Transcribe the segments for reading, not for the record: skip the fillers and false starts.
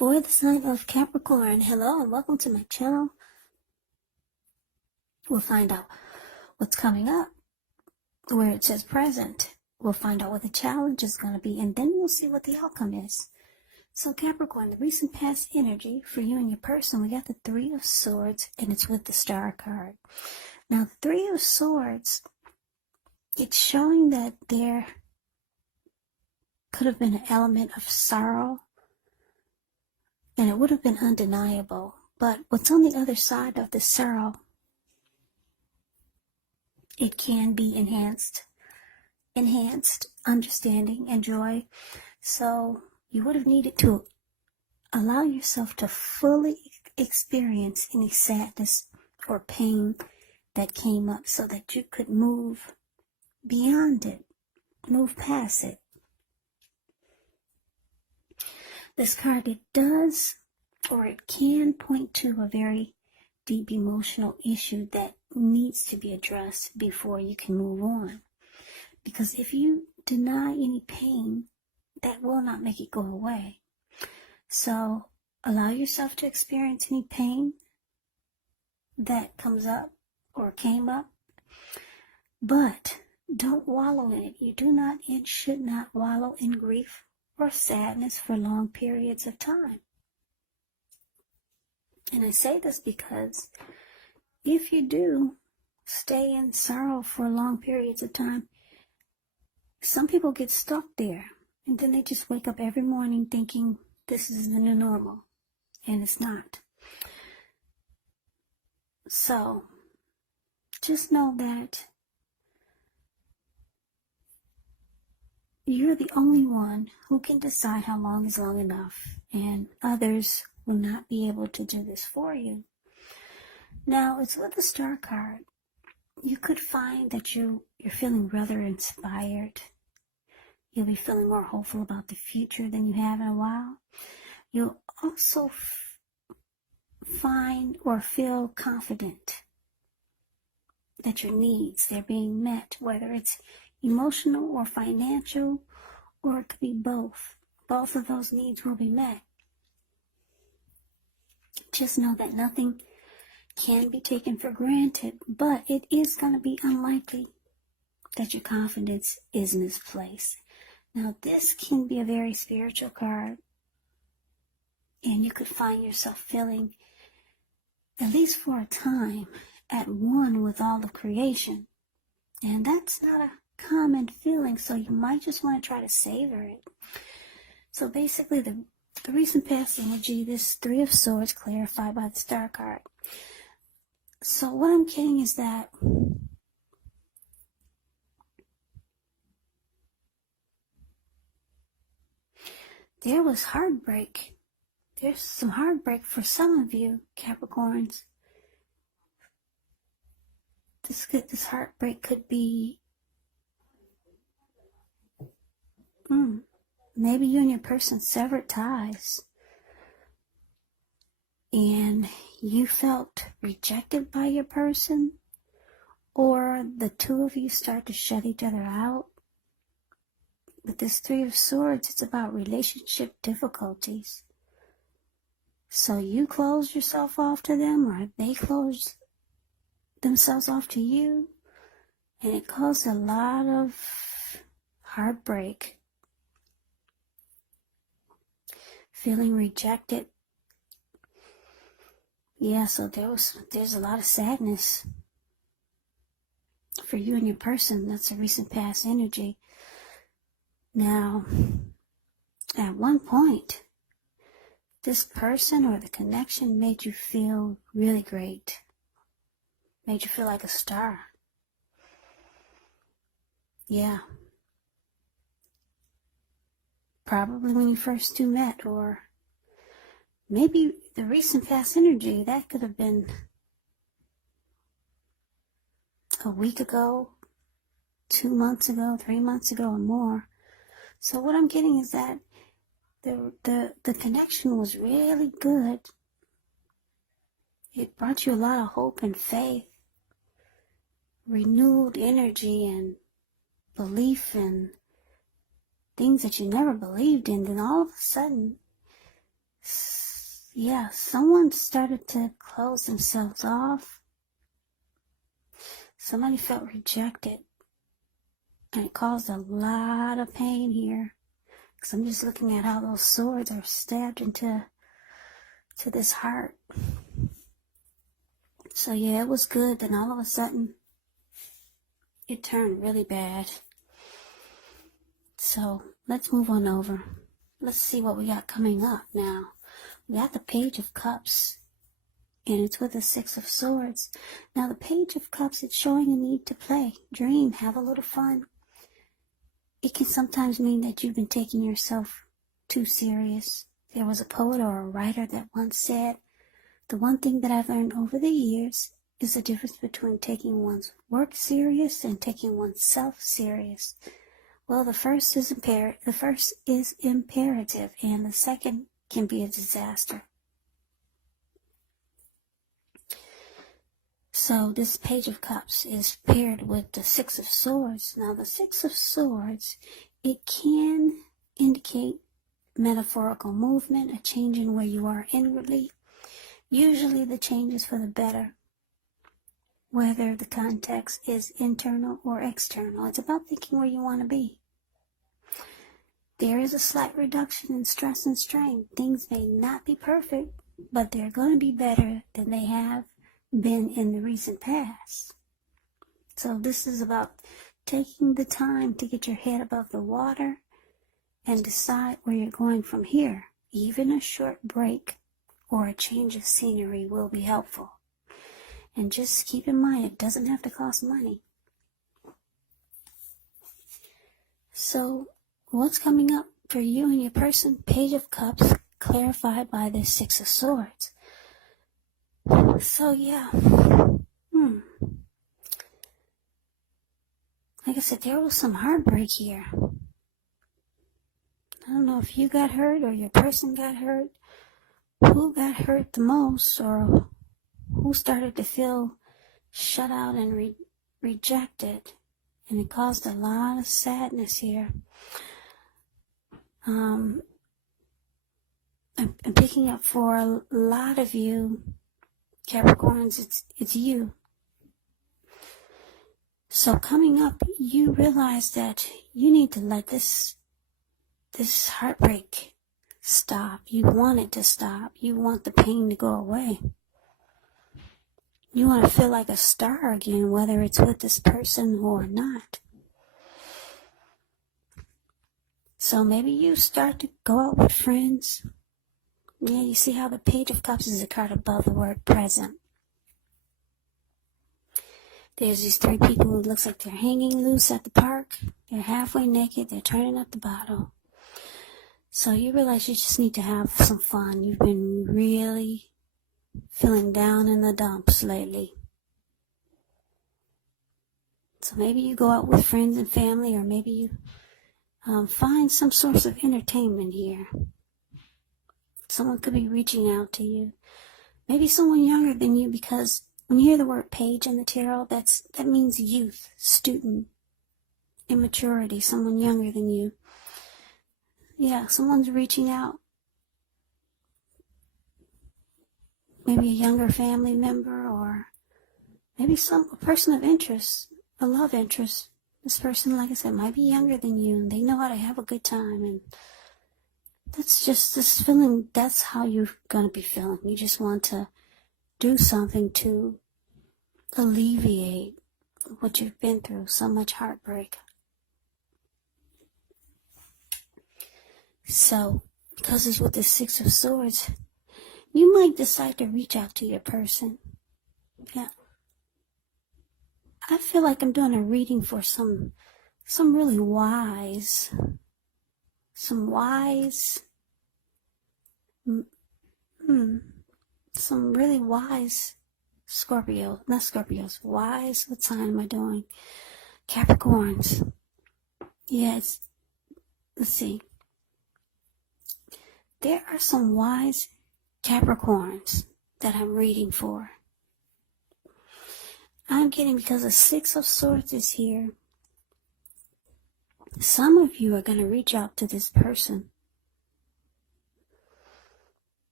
For the sign of Capricorn, hello and welcome to my channel. We'll find out what's coming up where it says present. We'll find out what the challenge is going to be, and then we'll see what the outcome is. So Capricorn, the recent past energy for you and your person, we got the Three of Swords, and it's with the Star card. Now, the Three of Swords, it's showing that there could have been an element of sorrow, and it would have been undeniable. But what's on the other side of the sorrow, it can be enhanced understanding and joy. So you would have needed to allow yourself to fully experience any sadness or pain that came up so that you could move beyond it, move past it. This card, it does, or it can point to a very deep emotional issue that needs to be addressed before you can move on. Because if you deny any pain, that will not make it go away. So allow yourself to experience any pain that comes up or came up, but don't wallow in it. You do not and should not wallow in grief or sadness for long periods of time. And I say this because if you do stay in sorrow for long periods of time, some people get stuck there, and then they just wake up every morning thinking this is the new normal, and it's not. So just know that you're the only one who can decide how long is long enough, and others will not be able to do this for you. Now, it's with the Star card. You could find that you're feeling rather inspired. You'll be feeling more hopeful about the future than you have in a while. You'll also find or feel confident that your needs, they're being met, whether it's emotional or financial, or it could be both. Both of those needs will be met. Just know that nothing can be taken for granted, but it is going to be unlikely that your confidence is misplaced. Now, this can be a very spiritual card, and you could find yourself feeling, at least for a time, at one with all of creation. And that's not a common feeling, so you might just want to try to savor it. So basically, the recent past energy, this Three of Swords, clarified by the Star card. So what I'm getting is that there was heartbreak. There's some heartbreak for some of you, Capricorns. This heartbreak could be maybe you and your person severed ties, and you felt rejected by your person, or the two of you start to shut each other out. With this Three of Swords, it's about relationship difficulties. So you closed yourself off to them, or they closed themselves off to you, and it caused a lot of heartbreak. Feeling rejected. Yeah, so there's a lot of sadness for you and your person. That's a recent past energy. Now, at one point, this person or the connection made you feel really great. Made you feel like a star. Yeah. Probably when you first two met, or maybe the recent past energy, that could have been a week ago, 2 months ago, 3 months ago, or more. So what I'm getting is that the connection was really good. It brought you a lot of hope and faith, renewed energy and belief in things that you never believed in. Then all of a sudden, Yeah, someone started to close themselves off. Somebody felt rejected. And it caused a lot of pain here. Because I'm just looking at how those swords are stabbed into this heart. So yeah, it was good. Then all of a sudden, it turned really bad. So let's move on over. Let's see what we got coming up now. We got the Page of Cups. And it's with the Six of Swords. Now the Page of Cups, it's showing a need to play, dream, have a little fun. It can sometimes mean that you've been taking yourself too serious. There was a poet or a writer that once said, the one thing that I've learned over the years is the difference between taking one's work serious and taking oneself serious. Well, the first is imperative, and the second can be a disaster. So this Page of Cups is paired with the Six of Swords. Now the Six of Swords, it can indicate metaphorical movement, a change in where you are inwardly. Usually the change is for the better, whether the context is internal or external. It's about thinking where you want to be. There is a slight reduction in stress and strain. Things may not be perfect, but they're going to be better than they have been in the recent past. So this is about taking the time to get your head above the water and decide where you're going from here. Even a short break or a change of scenery will be helpful. And just keep in mind, it doesn't have to cost money. So what's coming up for you and your person? Page of Cups clarified by the Six of Swords. So yeah, like I said, there was some heartbreak here. I don't know if you got hurt or your person got hurt. Who got hurt the most, or who started to feel shut out and rejected, and it caused a lot of sadness here. I'm picking up for a lot of you Capricorns, it's you. So coming up, you realize that you need to let this heartbreak stop. You want it to stop. You want the pain to go away. You want to feel like a star again, whether it's with this person or not. So maybe you start to go out with friends. Yeah, you see how the Page of Cups is a card above the word present. There's these three people who looks like they're hanging loose at the park. They're halfway naked. They're turning up the bottle. So you realize you just need to have some fun. You've been really feeling down in the dumps lately. So maybe you go out with friends and family, or maybe you find some source of entertainment here. Someone could be reaching out to you. Maybe someone younger than you, because when you hear the word page in the tarot, that means youth, student, immaturity, someone younger than you. Yeah, someone's reaching out. Maybe a younger family member, or maybe a person of interest, a love interest. This person, like I said, might be younger than you, and they know how to have a good time, and that's just this feeling. That's how you're going to be feeling. You just want to do something to alleviate what you've been through, so much heartbreak. So, because it's with the Six of Swords, you might decide to reach out to your person. Yeah. I feel like I'm doing a reading for some really wise, some really wise wise, what sign am I doing? Capricorns. Yeah, let's see. There are some wise Capricorns that I'm reading for. I'm getting, because the Six of Swords is here, some of you are going to reach out to this person.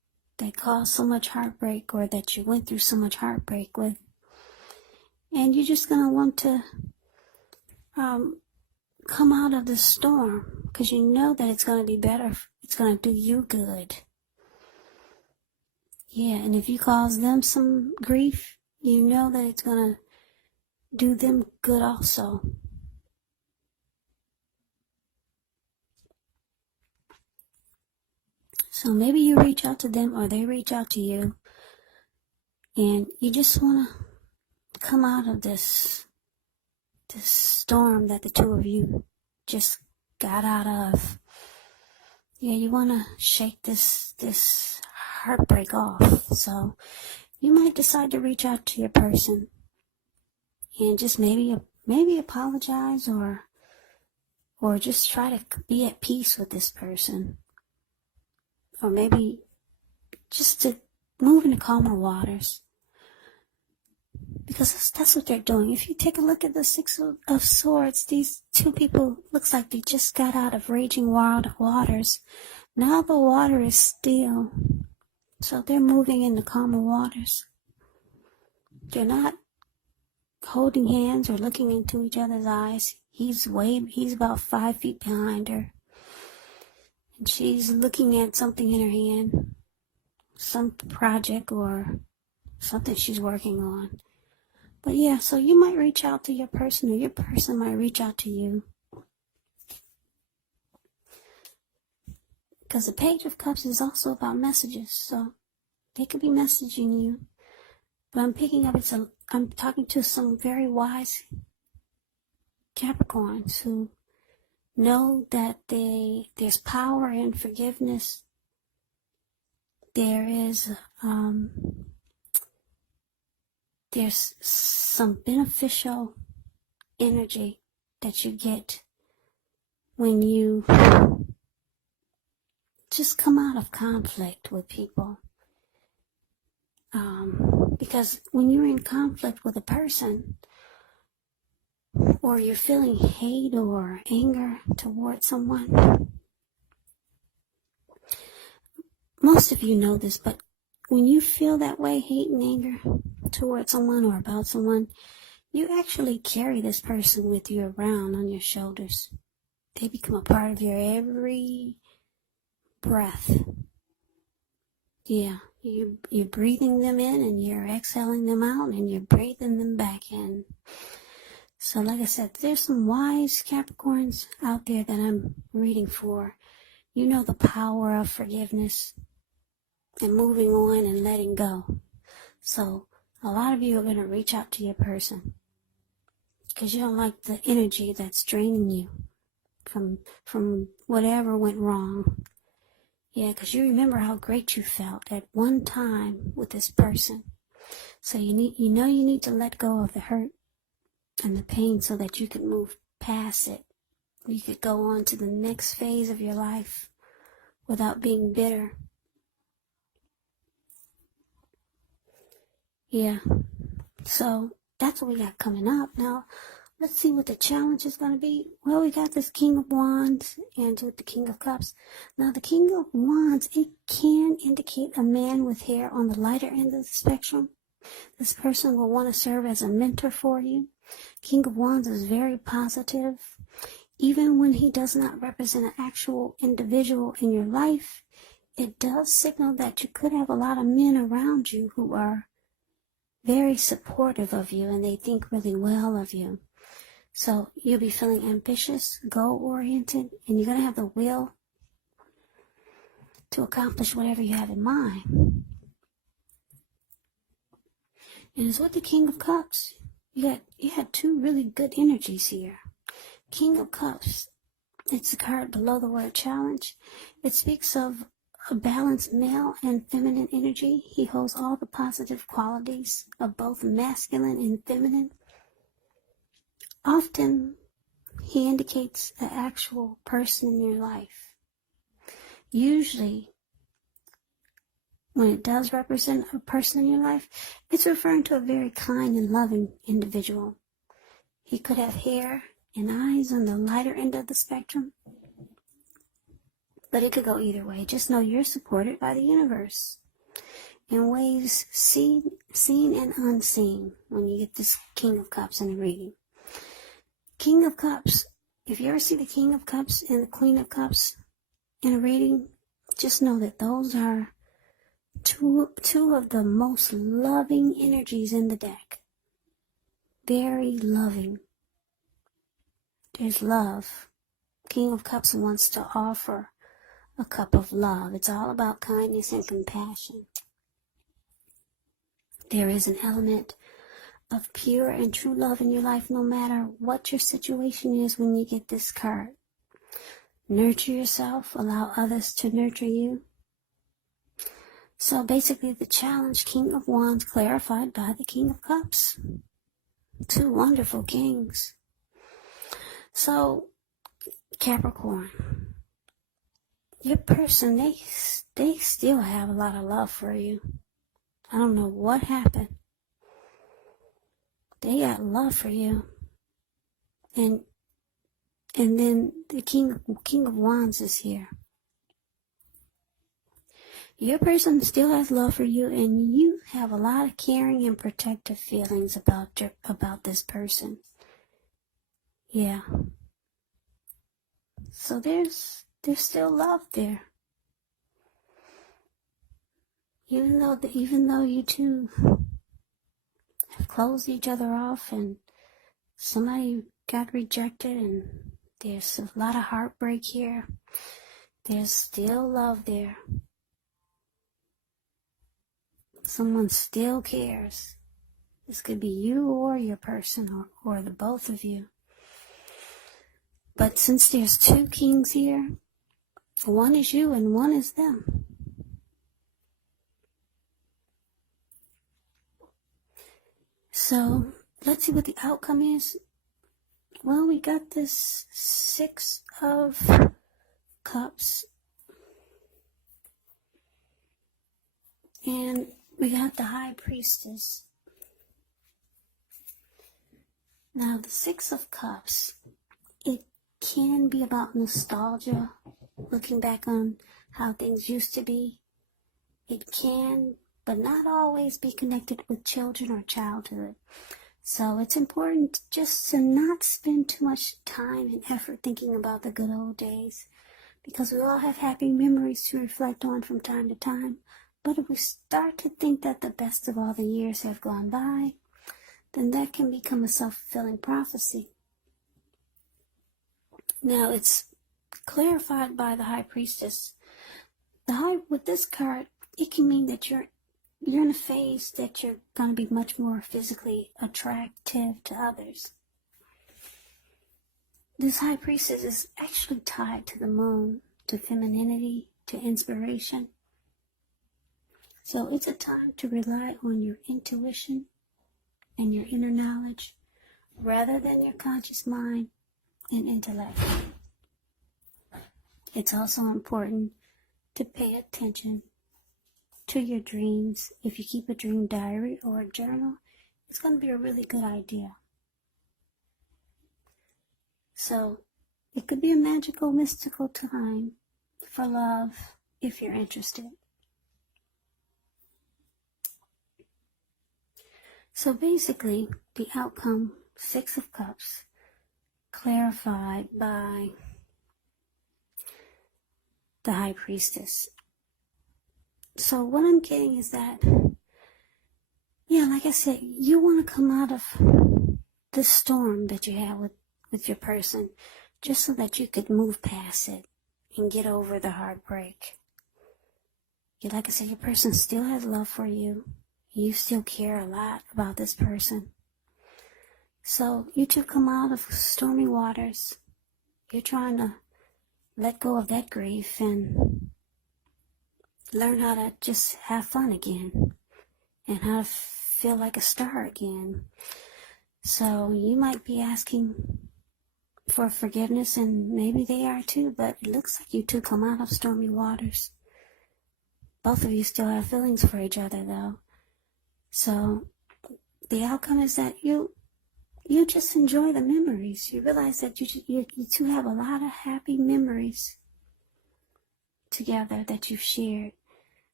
that caused so much heartbreak, or that you went through so much heartbreak with. And you're just going to want to come out of the storm, because you know that it's going to be better. It's going to do you good. Yeah, and if you cause them some grief, you know that it's going to do them good also. So maybe you reach out to them, or they reach out to you, and you just want to come out of this storm that the two of you just got out of. Yeah, you want to shake this heartbreak off. So you might decide to reach out to your person and just maybe apologize, or just try to be at peace with this person, or maybe just to move into calmer waters, because that's what they're doing. If you take a look at the Six of Swords, these two people looks like they just got out of raging wild waters. Now the water is still, so they're moving into calmer waters. They're not holding hands or looking into each other's eyes. He's about 5 feet behind her, and she's looking at something in her hand, some project or something she's working on. But yeah, so you might reach out to your person, or your person might reach out to you. Because the Page of Cups is also about messages, so they could be messaging you. But I'm picking up, I'm talking to some very wise Capricorns who know that there's power in forgiveness. There's some beneficial energy that you get when you just come out of conflict with people. Because when you're in conflict with a person, or you're feeling hate or anger towards someone, most of you know this, but when you feel that way, hate and anger towards someone or about someone, you actually carry this person with you around on your shoulders. They become a part of your every breath. Yeah, you're breathing them in, and you're exhaling them out, and you're breathing them back in. So like I said, there's some wise Capricorns out there that I'm reading for. You know the power of forgiveness and moving on and letting go. So a lot of you are going to reach out to your person because you don't like the energy that's draining you from whatever went wrong. Yeah, because you remember how great you felt at one time with this person. So you need to let go of the hurt and the pain so that you can move past it. You could go on to the next phase of your life without being bitter. Yeah, so that's what we got coming up. Now, let's see what the challenge is going to be. Well, we got this King of Wands and with the King of Cups. Now, the King of Wands, it can indicate a man with hair on the lighter end of the spectrum. This person will want to serve as a mentor for you. King of Wands is very positive. Even when he does not represent an actual individual in your life, it does signal that you could have a lot of men around you who are very supportive of you and they think really well of you. So you'll be feeling ambitious, goal-oriented, and you're going to have the will to accomplish whatever you have in mind. And it's with the King of Cups. You had two really good energies here. King of Cups, it's the card below the word challenge. It speaks of a balanced male and feminine energy. He holds all the positive qualities of both masculine and feminine. Often, he indicates an actual person in your life. Usually, when it does represent a person in your life, it's referring to a very kind and loving individual. He could have hair and eyes on the lighter end of the spectrum, but it could go either way. Just know you're supported by the universe. in ways seen and unseen when you get this King of Cups in a reading. King of Cups, if you ever see the King of Cups and the Queen of Cups in a reading, just know that those are two of the most loving energies in the deck. Very loving. There's love. King of Cups wants to offer a cup of love. It's all about kindness and compassion. There is an element of pure and true love in your life, no matter what your situation is when you get this card. Nurture yourself, allow others to nurture you. So basically the challenge, King of Wands clarified by the King of Cups. Two wonderful kings. So Capricorn, your person, they still have a lot of love for you. I don't know what happened. They got love for you. And then the King of Wands is here. Your person still has love for you, and you have a lot of caring and protective feelings about this person. Yeah. So there's still love there. Even though you two have closed each other off and somebody got rejected and there's a lot of heartbreak here, there's still love there. Someone still cares. This could be you or your person or the both of you. But since there's two kings here, one is you and one is them. So let's see what the outcome is. Well, we got this Six of Cups. And we got the High Priestess. Now, the Six of Cups, it can be about nostalgia, looking back on how things used to be. It can, but not always be connected with children or childhood. So it's important just to not spend too much time and effort thinking about the good old days, because we all have happy memories to reflect on from time to time. But if we start to think that the best of all the years have gone by, then that can become a self-fulfilling prophecy. Now, it's clarified by the High Priestess. With this card, it can mean that you're in a phase that you're going to be much more physically attractive to others. This High Priestess is actually tied to the moon, to femininity, to inspiration. So it's a time to rely on your intuition and your inner knowledge rather than your conscious mind and intellect. It's also important to pay attention to your dreams. If you keep a dream diary or a journal, it's going to be a really good idea. So it could be a magical, mystical time for love if you're interested. So basically, the outcome, Six of Cups, clarified by the High Priestess. So what I'm getting is that, yeah, like I said, you want to come out of the storm that you have with your person, just so that you could move past it and get over the heartbreak. Yeah, like I said, your person still has love for you. You still care a lot about this person. So you two come out of stormy waters. You're trying to let go of that grief and learn how to just have fun again and how to feel like a star again. So you might be asking for forgiveness, and maybe they are too, but it looks like you two come out of stormy waters. Both of you still have feelings for each other, though. So the outcome is that you just enjoy the memories. You realize that you two have a lot of happy memories together that you've shared.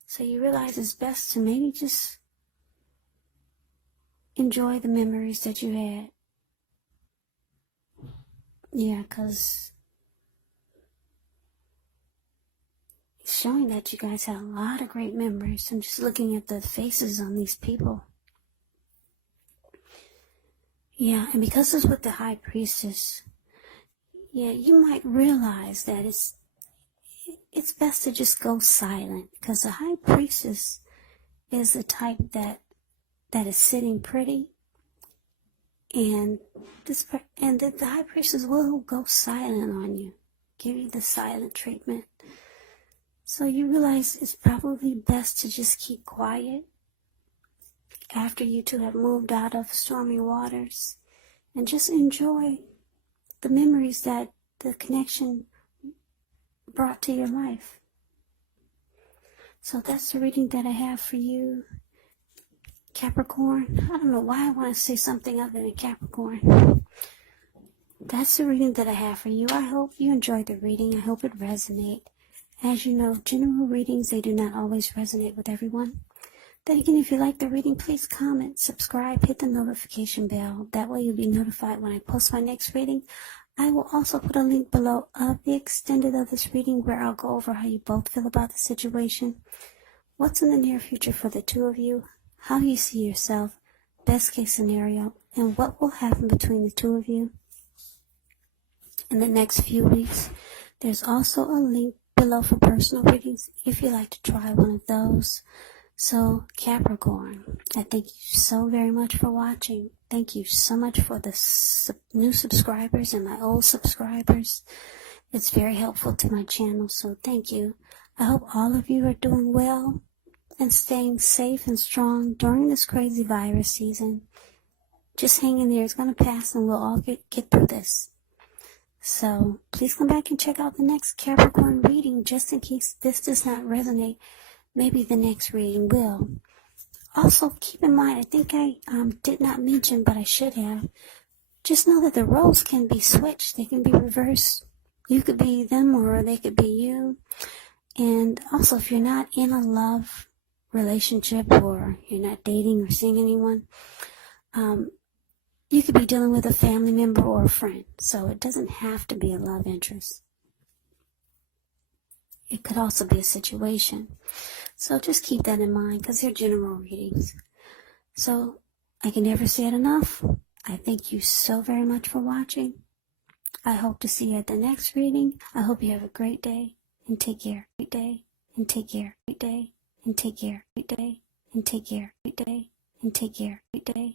So you realize it's best to maybe just enjoy the memories that you had. Yeah, because it's showing that you guys had a lot of great memories. I'm just looking at the faces on these people. Yeah, and because it's with the High Priestess, yeah, you might realize that it's best to just go silent, because the High Priestess is the type that is sitting pretty, and the High Priestess will go silent on you, give you the silent treatment. So you realize it's probably best to just keep quiet after you two have moved out of stormy waters, and just enjoy the memories that the connection brought to your life. So that's the reading that I have for you, Capricorn. I don't know why I want to say something other than Capricorn. That's the reading that I have for you. I hope you enjoyed the reading. I hope it resonated. As you know, general readings, they do not always resonate with everyone. Then again, if you like the reading, please comment, subscribe, hit the notification bell. That way you'll be notified when I post my next reading. I will also put a link below of the extended of this reading where I'll go over how you both feel about the situation, what's in the near future for the two of you, how you see yourself, best case scenario, and what will happen between the two of you in the next few weeks. There's also a link below for personal readings if you'd like to try one of those. So, Capricorn, I thank you so very much for watching. Thank you so much for the new subscribers and my old subscribers. It's very helpful to my channel, so thank you. I hope all of you are doing well and staying safe and strong during this crazy virus season. Just hang in there. It's going to pass and we'll all get through this. So, please come back and check out the next Capricorn reading just in case this does not resonate. Maybe the next reading will. Also, keep in mind, I think I did not mention, but I should have. Just know that the roles can be switched. They can be reversed. You could be them or they could be you. And also, if you're not in a love relationship or you're not dating or seeing anyone, you could be dealing with a family member or a friend. So it doesn't have to be a love interest. It could also be a situation. So just keep that in mind because they're general readings. So I can never say it enough. I thank you so very much for watching. I hope to see you at the next reading. I hope you have a great day and take care. Great day and take care. Great day and take care. Great day and take care. Great day and take care. Great day.